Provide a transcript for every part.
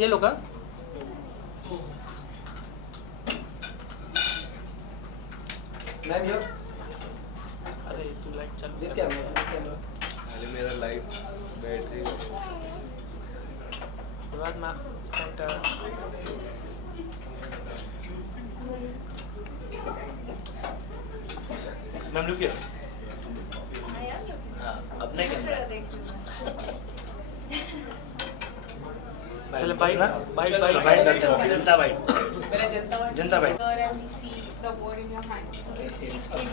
ये लो का मैम यो अरे तू लाइट चल दिस कैमरा अरे मेरा लाइट बैटरी बाद में सेंटर मैम लुक हियर अब नहीं पहले बाइट बाइट बाइट बाइट करते हो जनता bite Janata bite And we see the award in your hand.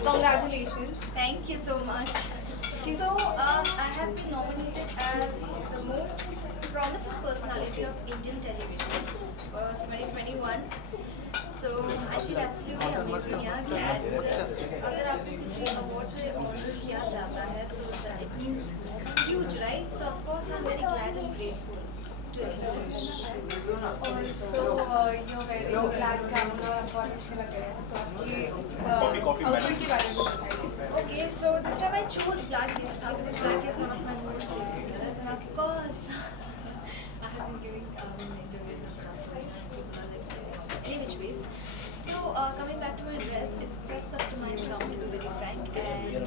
Congratulations. Thank you so much. So, I have been nominated as the most promising personality of Indian television for 2021. So, I feel absolutely amazing. Yeah, glad because अगर आपको किसी award से honor किया जाता है, so that it means huge, right? So, of course, I'm very glad and grateful to everyone. Also, you're wearing black gown और आपको अच्छे लग रहे हैं तो आपके outfit के बारे में बताइए. Okay, so this time I chose black basically because black is one of my most favorite colors, and of course, I have been giving interviews and stuff, so as people are like saying, any which ways. So coming back to my dress, it's self-customized gown to be very frank, and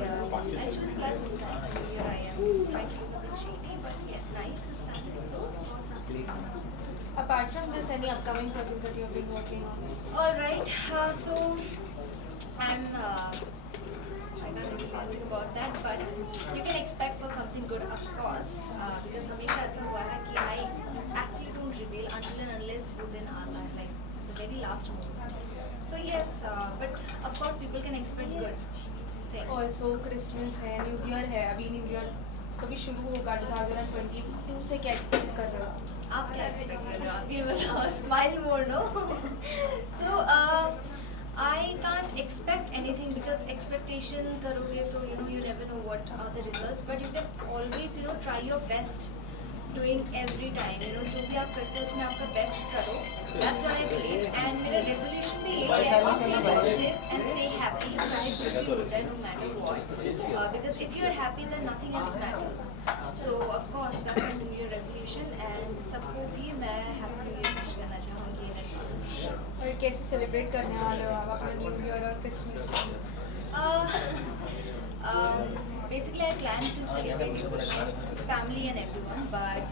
I chose black this time. So here I am, quite a bit shady, but yeah, nice and stylish. So of course. Apart from this, any upcoming projects that you've been working on? All right, so I'm. I can't really think about that, but you can expect for something good, of course, because हमेशा ऐसा हुआ है कि I actually don't reveal until and unless वो दिन आता है, like the very last moment. So yes, but of course people can expect good things. Also, Christmas है, New Year है, अभी New Year कभी शुरू होगा 2022 से क्या expect कर रहे हो? आप क्या expect कर रहे हो? आप ये बताओ, smile more, no? So I can't expect anything because expectation करोगे तो you never know what are the results, but you can always try your best doing every time, जो भी आप करते हो उसमें आपका best करो. That's what I believe, and मेरा resolution भी यही है, stay positive and stay happy, चाहे कुछ भी हो जाए, no matter what, because if you're happy then nothing else matters. So of course that's my New Year resolution, and सबको भी मैं happy New Year wish करना चाहूँगी in advance. और कैसे सेलिब्रेट करने वाले हो आप अपना न्यू ईयर और Christmas? Basically, I plan to celebrate it with family and everyone, but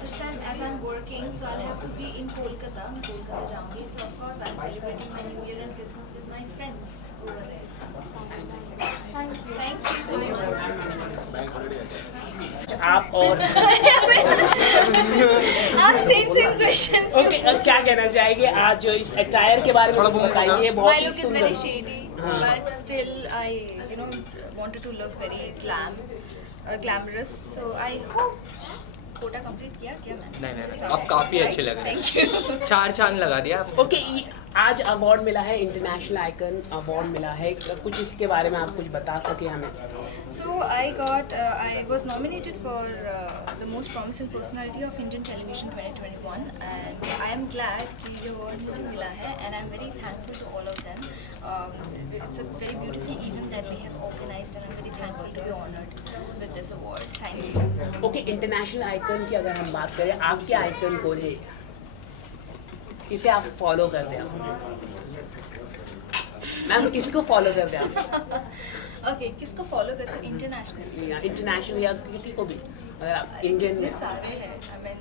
this time as I'm working, so I'll have to be in Kolkata. I'm Kolkata जाऊँगी, so of course I'm celebrating my New Year and Christmas with my friends over there. Thank you so much. आप और आप same questions. Okay क्या कहना चाहेंगे आज जो इस अटायर के बारे में कुछ बताइए. बहुत My ही look is सुंदर. very shady, but still I wanted to look very glamorous. So I hope quota complete किया मैंने. नहीं आप काफ़ी अच्छे लग रहे हैं. Thank you. 4 चांद लगा दिया आप. ओके आज अवार्ड मिला है, इंटरनेशनल आइकन अवार्ड मिला है, कुछ इसके बारे में आप कुछ बता सके हमें. So I was nominated for the most promising personality of Indian television 2021, and I am glad कि ये award मुझे मिला है, and I'm very thankful to all of them. It's a very beautiful event that they have organized, and I'm very thankful to be honored with this award. Thank you. Okay international icon की अगर हम बात करें, आपके icon कौन है, किसे आप फॉलो करते हैं? मैम किसको फॉलो करते हैं आप? Okay, किसको follow करते हो international? या इंटरनेशनल या किसी को भी, अगर आप इंडियन इतने सारे हैं. I mean,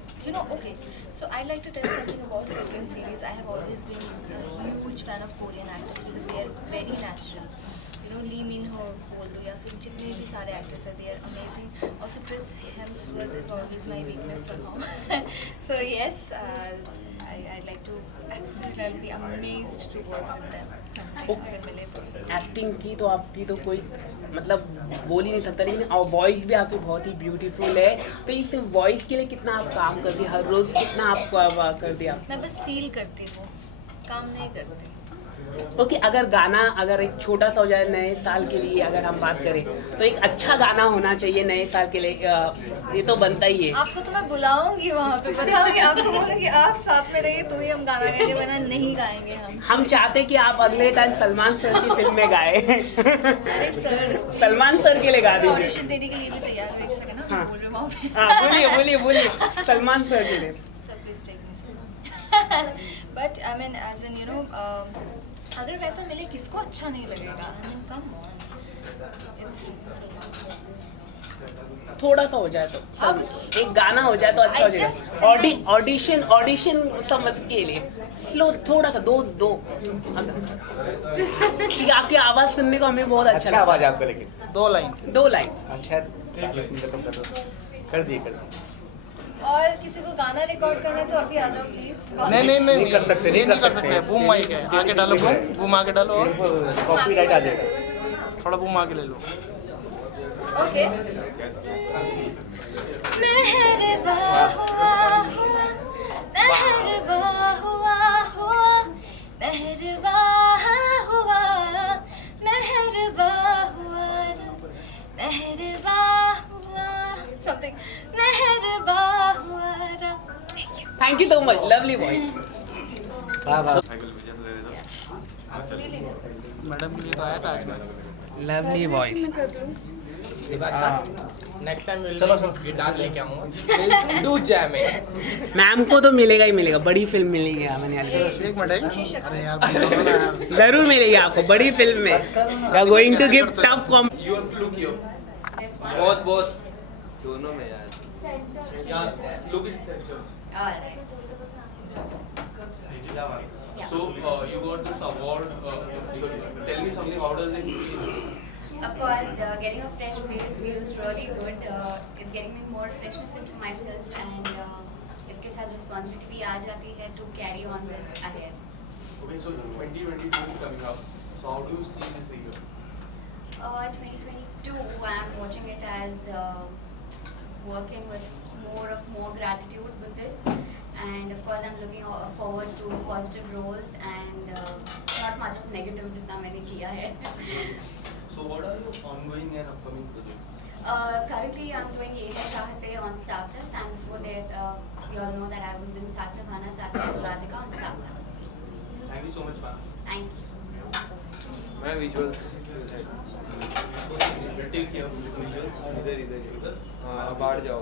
okay. So I'd like to tell something about Korean series. I have always been a huge fan of Korean actors because they are very natural. Lee Min-ho बोल दो या फिर जितने भी सारे actors हैं, they are amazing. Also Chris Hemsworth is always my weakness somehow. So yes, I'd like to absolutely amazed to work with them sometime अगर मिले तो. एक्टिंग की तो आपकी तो कोई मतलब बोल ही नहीं सकता, लेकिन वॉइस भी आपकी बहुत ही ब्यूटीफुल है. तो इस वॉइस के लिए कितना आप काम करती है, हर रोज़ कितना आप कर दिया? मैं बस फील करती हूँ, काम नहीं करती. ओके, अगर गाना अगर एक छोटा सा हो जाए नए साल के लिए, अगर हम बात करें तो एक अच्छा गाना होना चाहिए नए साल के लिए, ये तो बनता ही है। आपको तो मैं बुलाऊंगी वहाँ पे, बताऊंगी आपको, बोलूंगी आप साथ में रहिए तो ही हम गाना गाएंगे, वरना नहीं गाएंगे हम चाहते कि आप अगले टाइम सलमान सर की फिल्म में गाए। अरे सर, सलमान सर के लिए गा दीजिए। ऑडिशन देने के लिए भी तैयार हो, एक सेकंड ना, हाँ। बोल रहे वहाँ पे। हाँ, बोलिए सलमान सर के लिए। Sir please take me sir. But I mean as an you know, अगर वैसा मिले किसको अच्छा नहीं लगेगा, I mean come on, it's Salman sir. थोड़ा सा हो जाए तो, अब एक गाना हो जाए तो अच्छा हो I just जाएगा। ऑडिशन समझ के लिए स्लो थोड़ा सा, दो कि आपकी आवाज सुनने को हमें बहुत अच्छा आवाज लगा। आपका, लेकिन 2 लाइन। अच्छा कर दिए और किसी को गाना रिकॉर्ड करना है तो अभी आ जाओ प्लीज। नहीं कर सकते, नहीं कर सकते। बूम माइक है, आगे डालो बूम आगे डालो और कॉपीराइट आ जाएगा। थोड़ा बूम आगे ले लो। ओके। मेहरबा हुआ हुआ, मेहरबा हुआ हुआ, मेहरबा हुआ, मेहरबा हुआ, मेहरबा हुआ, समथिंग, मेहरबा हुआ। Thank you so much, lovely voice. Madam के लिए तो आया था आज मैं। Lovely voice. नेक्स्ट टाइम चलो गिटार लेके आऊंगा, दूध जाए मैं। मैम को तो मिलेगा ही मिलेगा, बड़ी फिल्म मिलेगी मैंने एक मिनट, अरे यार जरूर मिलेगी आपको बड़ी फिल्म में। We are going to give tough comp. You have to look your बहुत दोनों में यार look it centre. So you got this award. Tell me something. How does it feel? Of course, getting a fresh face feels really good. It's getting me more freshness into myself, and इसके साथ responsibility भी आ जाती है to carry on this ahead. Okay, so 2022 is coming up. So how do you see this year? 2022, I'm watching it as working with more gratitude with this, and of course I'm looking forward to positive roles and not much of negative जितना मैंने किया है. So what are your ongoing and upcoming projects? Currently I'm doing Ye Hai Chahte on Star Plus, and before that you all know that I was in Saath Nibhana Saath Mein Radhika on Star Plus. Thank you so much, ma'am. Thank you. मैं visuals take किया visuals इधर हाँ बाहर जाओ।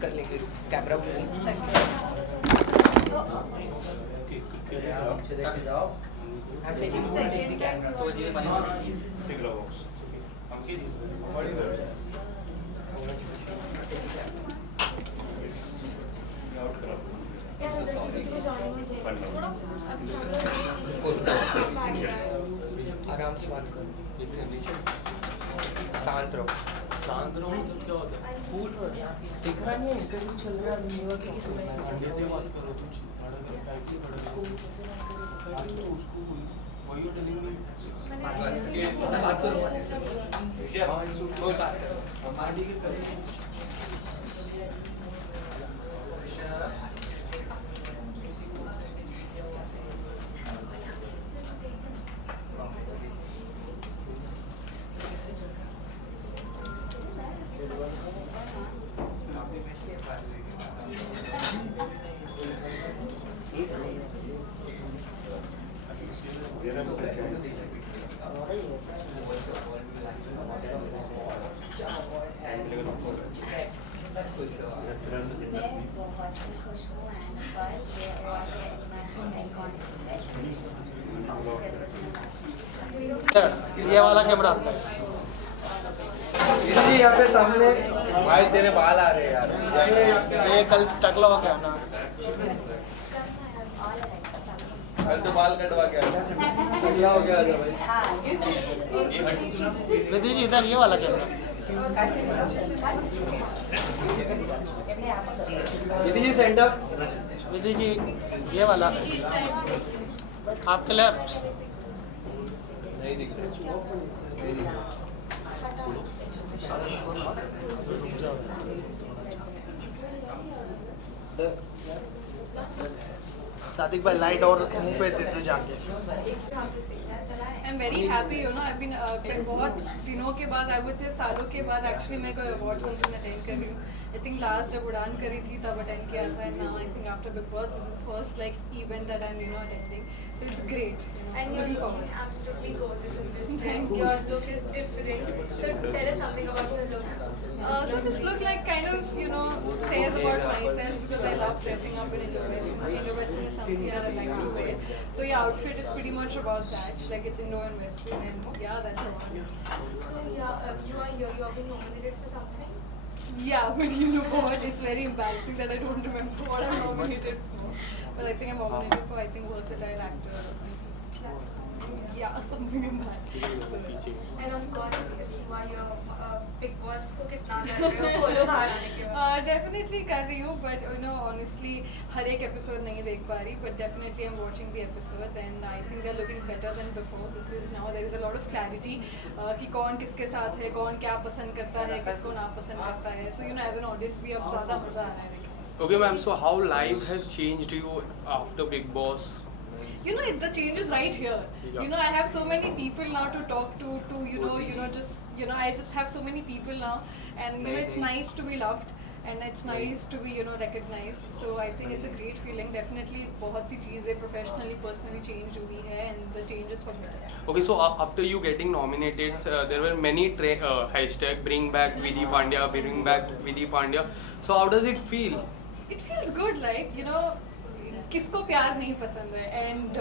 कर लेंगे camera आराम से बात करो, शांत रहो। शांत रहो मतलब क्या होता है? दिख रहा नहीं है, इंटरव्यू चल रहा है, नहीं हुआ क्या आगे से बात करो, तुम उसको वही हो टेलिंग मी बात करो हमारी ये वाला कैमरा आपका यहाँ पे सामने भाई तेरे बाल आ रहे हैं यार। ये कल टकला हो गया ना। कल तो बाल कटवा के आया अगला हो गया आजा भाई विधि जी इधर ये वाला कैमरा दीदी जी सेंटर विधि जी ये वाला आपके लेफ्ट नहीं दिख रहा सादिक भाई लाइट और मुंह पे दे जाके I'm very happy, you know. I've been बहुत दिनों के बाद, I would say सालों के बाद actually मैं कोई award function attend कर रही हूँ. I think last जब उड़ान करी थी तब attend किया था, and now I think after Big Boss this is the first like event that I'm attending. So it's great. And you're Looking looking forward. absolutely gorgeous in this Thank dress. you. Your look is different. So tell us something about your look. So this look like kind of says about myself because I love dressing up in Indo-Western. Indo-Western is something that I like to wear. So yeah, outfit is pretty much about that. Like it's Indo and Western, and yeah, that's about it. So yeah, you are here. You have been nominated for something. Yeah, but you know what? It's very embarrassing that I don't remember what I'm nominated for. But I think I'm nominated for versatile actor or something. Yeah, something in that. And of course, you are your Big Boss को कितना कर रहे हो follow बाहर आने के बाद. Definitely कर रही हूँ, but honestly हर एक episode नहीं देख पा रही, but definitely I'm watching the episodes and I think they're looking better than before because now there is a lot of clarity कि कौन किसके साथ है, कौन क्या पसंद करता है, किसको ना पसंद करता है. So as an audience भी अब ज़्यादा मज़ा आ रहा है. Okay, ma'am. So how life has changed you after Big Boss? The change is right here. Yeah. I have so many people now to talk to I just have so many people now, and it's nice to be loved and it's nice to be recognized. So I think it's a great feeling. Definitely बहुत सी चीज़ें professionally, personally changed हुई है, and the change is for better. Okay, so after you getting nominated, there were many hashtag bring back Vidhi Pandya, bring back Vidhi Pandya. So how does it feel? It feels good, like किसको प्यार नहीं पसंद है, and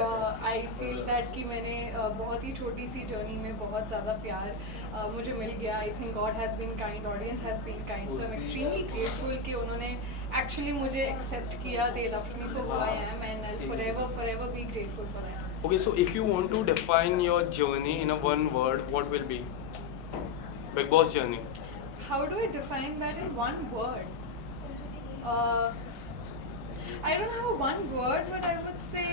I feel that कि मैंने बहुत ही छोटी सी journey में बहुत ज़्यादा प्यार मुझे मिल गया. I think god has been kind, audience has been kind, so I am extremely grateful कि उन्होंने एक्चुअली मुझे एक्सेप्ट किया. They loved me for who I am and I forever be grateful for that. Okay, so if you want to define your journey in a one word, what will be Big Boss journey? How do I define that in one word? I don't have one word, but I would say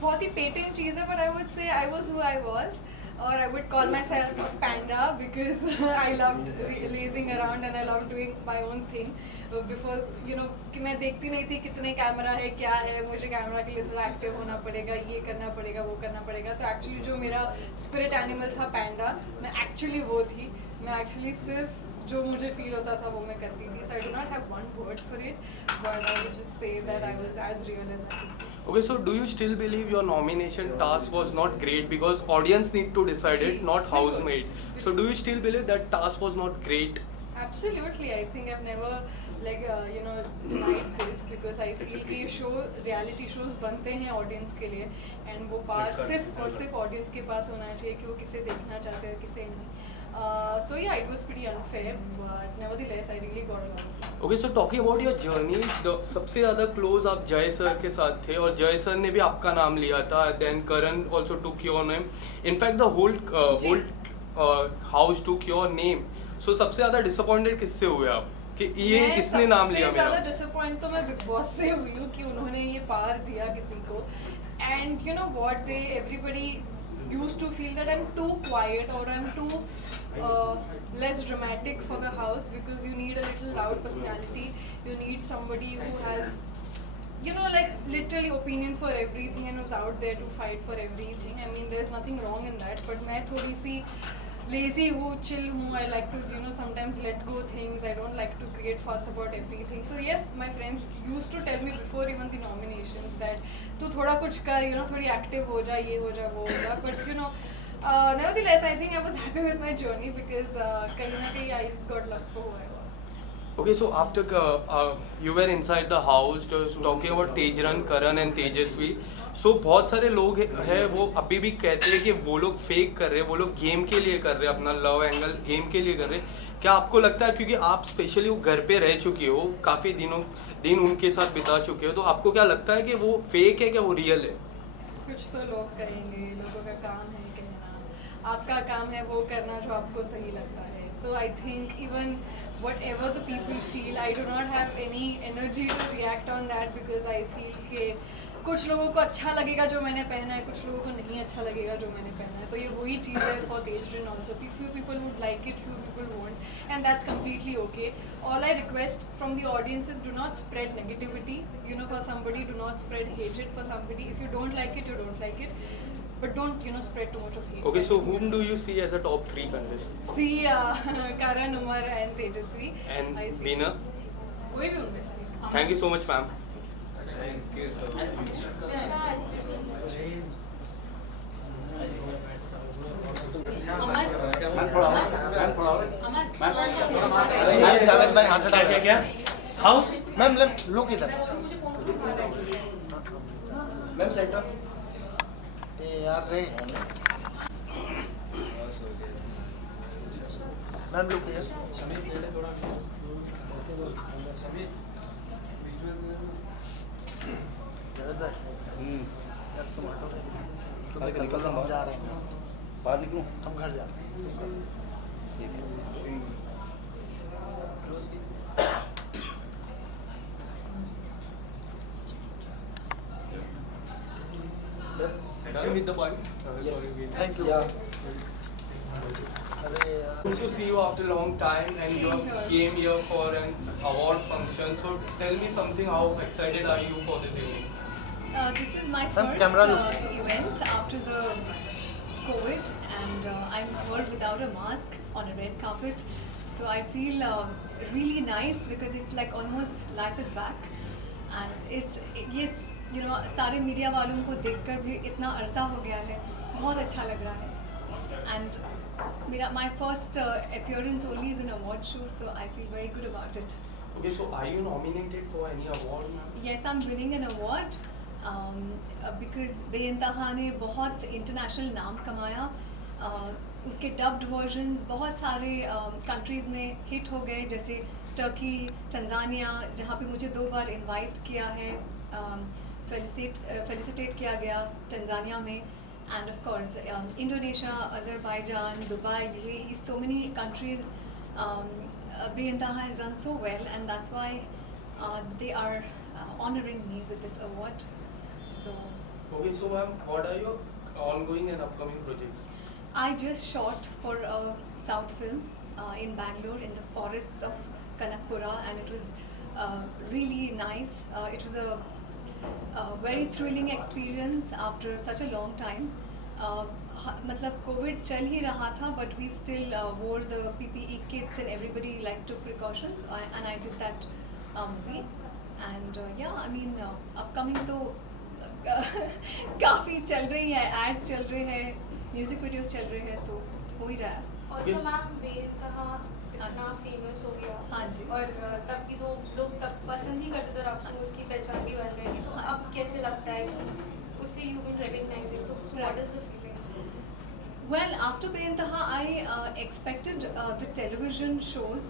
बहुत ही patent चीज़ है, but I would say I was who I was, or I would call myself a panda because I loved lazing around and I loved doing my own thing. Before कि मैं देखती नहीं थी कितने camera है, क्या है, मुझे कैमरा के लिए थोड़ा एक्टिव होना पड़ेगा, ये करना पड़ेगा, वो करना पड़ेगा. तो एक्चुअली जो मेरा स्पिरिट एनिमल था पैंडा, मैं एक्चुअली वो थी. मैं एक्चुअली सिर्फ जो मुझे फील होता था वो मैं करती थी. So I do not have one word for it, but I would just say that I was as real as I could be. Okay, so do you still believe your nomination task was not great because audience need to decide it, not housemate? So do you still believe that task was not great? Absolutely, I think I've never denied this because I feel कि ये reality shows बनते हैं audience के लिए, and वो पास सिर्फ और सिर्फ audience के पास होना चाहिए कि वो किसे देखना चाहते हैं, किसे नहीं. So yeah, it was pretty unfair, but nevertheless, I really got along. Okay, so talking about your journey, सबसे ज़्यादा close आप जय सर के साथ थे और जय सर ने भी आपका नाम लिया था. Then Karan also took your name. In fact, the whole house took your name. So सबसे ज़्यादा disappointed किससे हुए आप कि ये किसने नाम लिया मेरा? सबसे ज़्यादा disappoint तो मैं Big Boss से हुई हूँ कि उन्होंने ये पार दिया किसी को. And you know what, everybody used to feel that I'm too quiet or I'm too less dramatic for the house because you need a little loud personality. You need somebody who has literally opinions for everything and who's out there to fight for everything. I mean, there's nothing wrong in that, but मैं थोड़ी सी lazy हूँ, chill हूँ. I like to sometimes let go things. I don't like to create fuss about everything. So yes, my friends used to tell me before even the nominations that तू थोड़ा कुछ कर, थोड़ी active हो जा, ये हो जा, वो हो जा. But nevertheless, I think I was happy with my journey because कहीं ना कहीं I just got loved for who I was. Okay, so after you were inside the house, talking about Tejran, Karan and Tejasvi. So बहुत सारे लोग हैं वो अभी भी कहते हैं कि वो लोग फेक कर रहे हैं, वो लोग गेम के लिए कर रहे हैं, अपना लव एंगल गेम के लिए कर रहे हैं. क्या आपको लगता है, क्योंकि आप स्पेशली वो घर पे रह चुके हो, काफ़ी दिन उनके साथ बिता चुके हो, तो आपको क्या लगता है कि वो फेक है क्या वो रियल है? कुछ तो लोग कहेंगे, लोगों का काम है कहना, आपका काम है वो करना जो आपको सही लगता है. So I think even whatever the people feel, I do not have any energy to react on that because I feel कि कुछ लोगों को अच्छा लगेगा जो मैंने पहना है, कुछ लोगों को नहीं अच्छा लगेगा जो मैंने पहना है. तो ये वही चीज़ है for Tejran also. Few people would like it, few people won't, and that's completely okay. All I request from the audience is do not spread negativity. You know, for somebody, do not spread hatred for somebody. If you don't like it, you don't like it. But don't, spread too much of hate. Okay, so whom do you see as a top 3 contestant? See Karan, Umar and Tejasvi. And I see. winner? कोई भी उनमें से एक. Thank you so much, ma'am. Thank you so much. विशाल. अरे जावेद भाई हाथ हटा. क्या हाउ मैम लुक इधर. Ma'am centre. यार रे मैम लुक इधर. जावेद भाई यार तुम हटोगे, तुम निकल रहा, हम जा रहे हैं. बाहर निकलूं? हम घर जा रहे हैं. तुम With the party? Thank you. Yeah. अरे यार Good to see you after a long time, and you came here for an award function. So tell me something. How excited are you for this evening? This is my Ma'am, first camera event after the COVID, and I'm here without a mask on a red carpet. So I feel really nice because it's like almost life is back. And सारे media वालों को देखकर भी इतना अरसा हो गया है, बहुत अच्छा लग रहा है. And my first appearance only is an award show, so I feel very good about it. Okay, so are you nominated for any award, ma'am? Yes, I'm winning an award because बेइंतहा ने बहुत international नाम कमाया. उसके dubbed versions बहुत सारे countries में hit हो गए, जैसे टर्की, टंजानिया, जहाँ पे मुझे 2 बार इनवाइट किया है, फेलिसिटेट किया गया टंजानिया में. And of course, Indonesia, Azerbaijan, Dubai, UAE, so many countries, Beyantaha has done so well, and that's why they are honoring me with this award. So, Okay, so ma'am, what are your ongoing and upcoming projects? I just shot for a South film in Bangalore in the forests of Kanakpura, and it was really nice. It was a very thrilling experience after such a long time. मतलब Covid चल ही रहा था, but we still wore the PPE kits and everybody like took precautions, and I did that movie. And yeah, I mean upcoming तो काफ़ी चल रही है, ads चल रहे हैं, music videos चल रहे हैं, तो हो ही रहा है. Also मैम बेइंतहा इतना फेमस हो गया. हाँ जी. और तब की तो लोग तब पसंद नहीं करते थे और आपको उसकी पहचान भी बन गई थी. तो अब कैसे लगता है कि उससे यू विल रिकॉग्नाइजिंग, तो what is the feeling? Well, after Beyantaha, I expected the television shows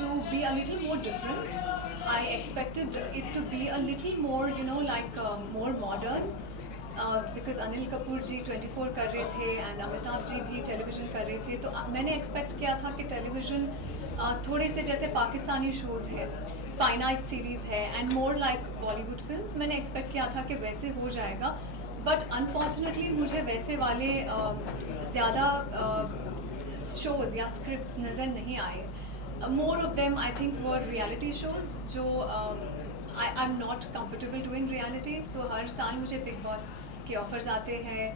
to be a little more different. I expected it to be a little more, like more modern. Because Anil Kapoor ji 24 कर रहे थे and Amitabh ji भी television कर रहे थे, तो मैंने expect किया था कि टेलीविज़न थोड़े से जैसे पाकिस्तानी शोज़ है, फाइनाइट सीरीज़ है, and more like Bollywood films. मैंने एक्सपेक्ट किया था कि वैसे हो जाएगा, बट अनफॉर्चुनेटली मुझे वैसे वाले ज़्यादा शोज़ या स्क्रिप्ट्स नज़र नहीं आए. More of them I think were reality shows, जो I am not comfortable doing reality. So हर साल मुझे बिग बॉस के ऑफर्स आते हैं,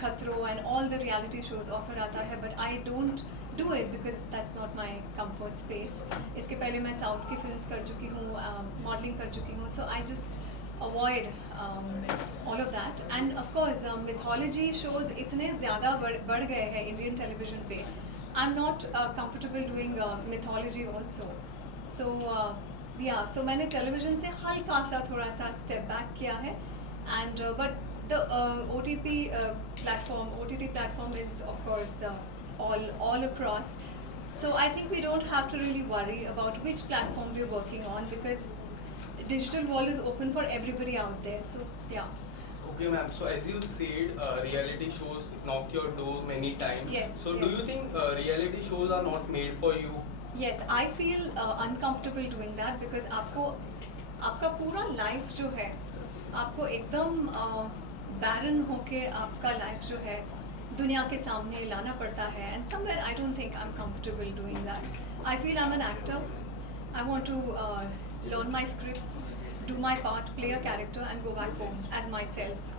Khatron and all the reality shows offer आता है, but I don't do it because that's not my comfort space. इसके पहले मैं साउथ की फिल्म्स कर चुकी हूँ, मॉडलिंग कर चुकी हूँ, so I just avoid all of that. And of course mythology shows इतने ज़्यादा बढ़ गए हैं इंडियन टेलीविज़न पे. I am not comfortable doing mythology also. So yeah so मैंने टेलीविजन से हल्का सा थोड़ा सा स्टेप बैक किया है and but the OTT platform is of course all across. So I think we don't have to really worry about which platform we're working on because digital world is open for everybody out there. So yeah. Okay, ma'am. So as you said, reality shows knock your door many times. Yes, So do yes. you think reality shows are not made for you? Yes, I feel uncomfortable doing that because आपका पूरा life जो है आपको एकदम बैरन होके आपका life जो है दुनिया के सामने लाना पड़ता है and somewhere I don't think I am comfortable doing that I feel I am an actor I want to learn my scripts do my part, play a character and go back home as myself.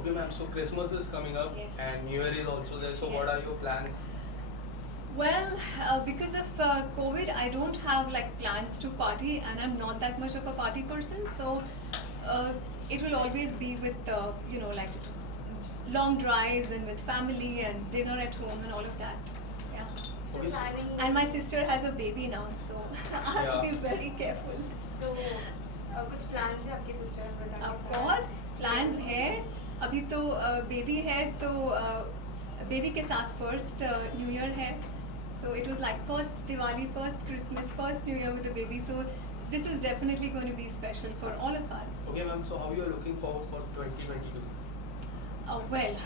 Okay, ma'am. So Christmas is coming up Yes. and New Year is also there. So what Yes. are your plans? Well, because of COVID, I don't have like plans to party, and I'm not that much of a party person. So it will always be with like long drives and with family and dinner at home and all of that. Yeah. So Okay, so- planning. And my sister has a baby now, so I have to be Yeah. very careful. So कुछ plans है आपके sister and brother के Of साथ? course, plans है. अभी तो baby है तो बेबी के साथ फर्स्ट न्यू ईयर है. So it was like first Diwali, first Christmas, first New Year with the baby. So this is definitely going to be special for all of us. Okay, ma'am. So how you are looking forward for 2022? Well,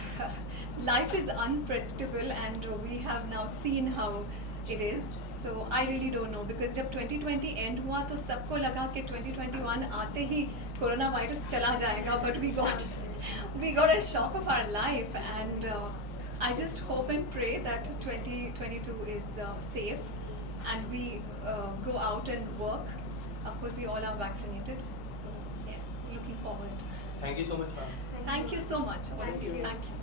life is unpredictable and we have now seen how it is. So I really don't know because जब 2020 end हुआ तो सबको लगा कि 2021 आते ही corona virus चला जाएगा, but we got a shock of our life and I just hope and pray that 2022 is safe and we go out and work. Of course, we all are vaccinated. So yes, looking forward. Thank you so much, ma'am. Thank you so much, all of you. Thank you.